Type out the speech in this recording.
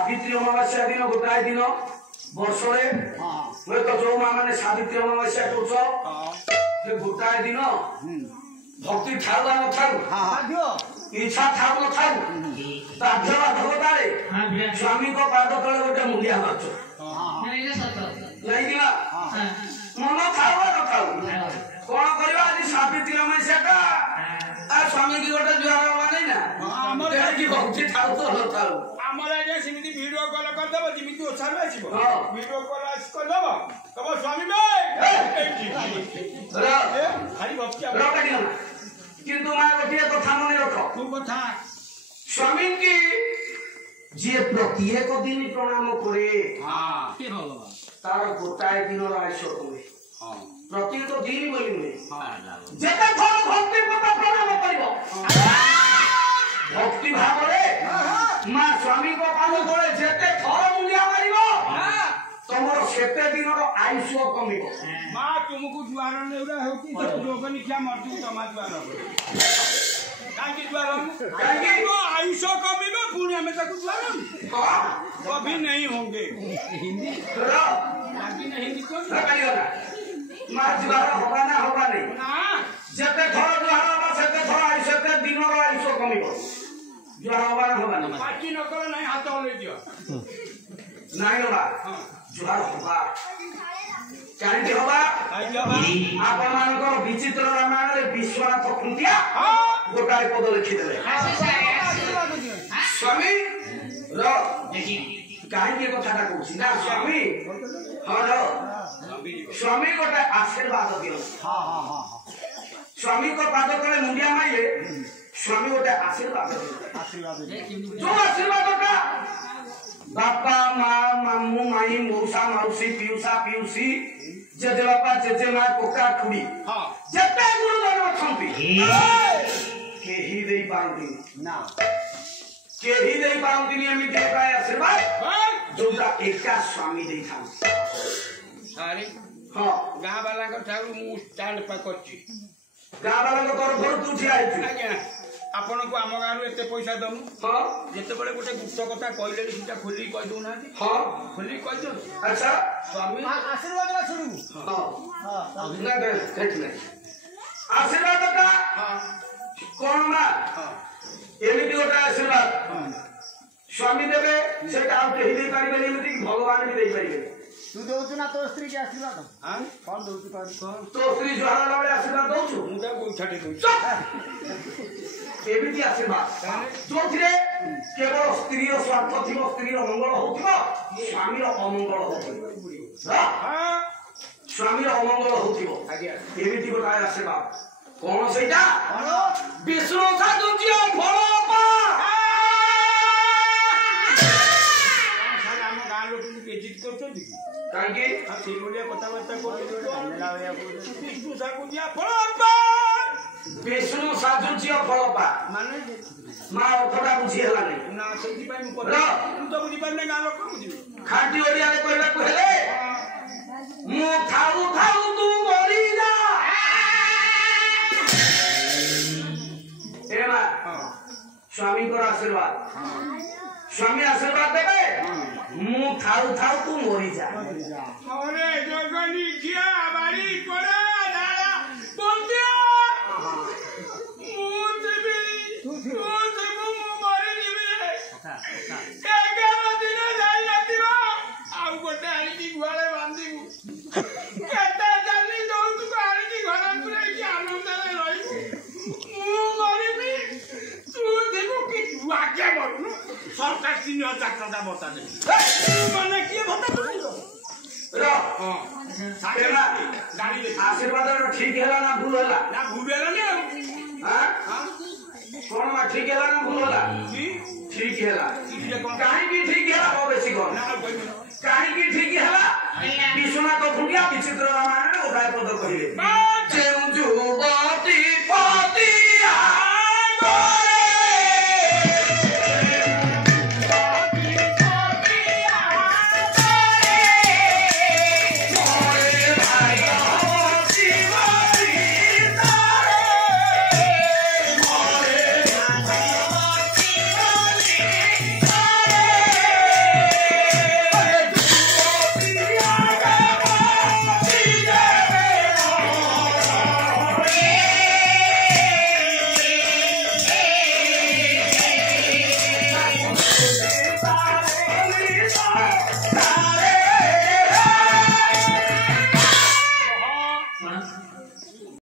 सावित्री अमावास्या दिन गोटाए दिन वर्ष हुए तो जो माँ मैंने सावित्री अमावास्या कर गोटाए दिन भक्ति ठाऊ न था इच्छा ठाऊ न था बाध्य बाधकतारे स्वामी को पाद तले गोटे मुंडिया मारछ नहीं मन थाऊ न थाऊ कौन करवा आज सावित्री अमावास्या का स्वामी की गोटे जुआर हवा नहीं ना कि भक्ति ठाऊ तो न थाऊ आमर आगे सिमिति वीडियो कॉल कर देबो जिमिति ओछार आसीबो वीडियो कॉल कर देबो तब स्वामी भाई खाली भक्ति किंतु मां गोटे कथा मन रख तू कथा स्वामी की जे प्रत्येक दिन प्रणाम करे हां के भगवान तार गोटाए दिन आयुष हुए हां प्रत्येक दिन बोली हुए हां जेते थोर भक्ति पता प्रणाम करिवो भक्ति भाव रे मां स्वामी को पाद करे जेते थोर मुंडिया मारिवो तमरो सेते दिन रो आयुष कमिवो मां तुमको द्वार नेउरा होती तो जोगनी क्या मरजू तमा द्वार काकी द्वार काकी को आयुष कमिबो पुण्य में तक द्वार कभी नहीं होंगे हिंदी काकी नहीं हिंदी को करियोना मां द्वार होगा ना होगा नहीं हां जेते थोर द्वार होगा सेते थोर आयुष सेते दिन रो आयुष कमिवो द्वार होगा ना काकी न करो नहीं हाथ ले दियो नहीं होगा जुहार होगा काहे होगा आपण मानकर विचित्र रामायण रे विश्वनाथ खुंटिया गोटाए पद लिखि देले स्वामी रो काहे के कथाटा कहूची ना स्वामी हर स्वामी गोटे आशीर्वाद दियो स्वामी को पाद तले मुंडिया माइले स्वामी गोटे आशीर्वाद जो आशीर्वादटा बापा माँ मामू माई मौसा मौसी पियुसा पियुसी जेजे बापा जेजे माँ कोका खुड़ी जेते गुरुजन अछंती केही देई पारंती ना केही देई पारंती एमिति काय आशीर्वाद जोटा एका स्वामी देई थांती सारी हां गां वाला को ठाऊ मु स्टैंड पर करची गां वाला को तोर घर तू ठिया आइछु आज्ञा आपण को आम गाँव एत पैसा दमु हां जिते बड़े गोटे गुप्त कथा कहले सीटा खोली कह दउ ना हां खोली कह दउ अच्छा स्वामी आशीर्वाद ना सुनू हां ना देख ले आशीर्वाद का कौन मा एमिति गोटे आशीर्वाद स्वामी देवे सेटा आप केही दे पारिबे एमिति भगवान भी दे पारिबे तू दउछु ना तो स्त्री के आशीर्वाद हां कौन दउछु कौन तो स्त्री जोहार लावे आशीर्वाद दउछु मुदा गोइठाटे दउ एमिति आशीर्वाद जोथिरे केवल स्त्री स्वार्थ थिबो स्त्री मंगल होथिबो स्वामी रो अमंगल होथिबो हां स्वामी रो अमंगल होथिबो आज्ञा एमिति गोटा आशीर्वाद कोन सेटा विष्णु साधुज्य फल पा सारा हम गाँव लोग के जित करछथि कांकी से बोलिया कथाबार्ता को विष्णु साधुज्य फल पा विष्णु साधुज्य फल पा माने मां अर्थटा बुझी हला नै ना सेति पई मु तू तो बुझी पाने गाँव लोग बुझी खाटी ओडिया रे कहला को हेले मु थाऊ थाऊ तू मरी जा ए मां स्वामी को आशीर्वाद स्वामी आशीर्वाद देबे मु थाऊ थाऊ तू मरी जा अरे जगनी किया बारी करे दादा बंदिया मुझे भी मुझे मु मरी जीवे एगारो दिन जाई नथिबा आउ गोटे आनी की गुआले बांधीबू केते जानी दउ तू आनी की घर पुरे की आनंद रे रही मु मरी भी तू देखो कि आगे बढ़नु सरकार 3000 टका बता दे माने की बता दे रो हां तेरा गाड़ी ले आशीर्वाद ठीक हैला ना भूल हैला ना भूबेला ने हां कोन मा ठीक हैला ना भूल हैला ठीक हैला काहे की ठीक हैला हो बेसी कोन काहे की ठीक हैला विश्वनाथ खुंडिया विचित्र रामायण उदाय पद कहिबे जेउ जुबती पतिया Yes,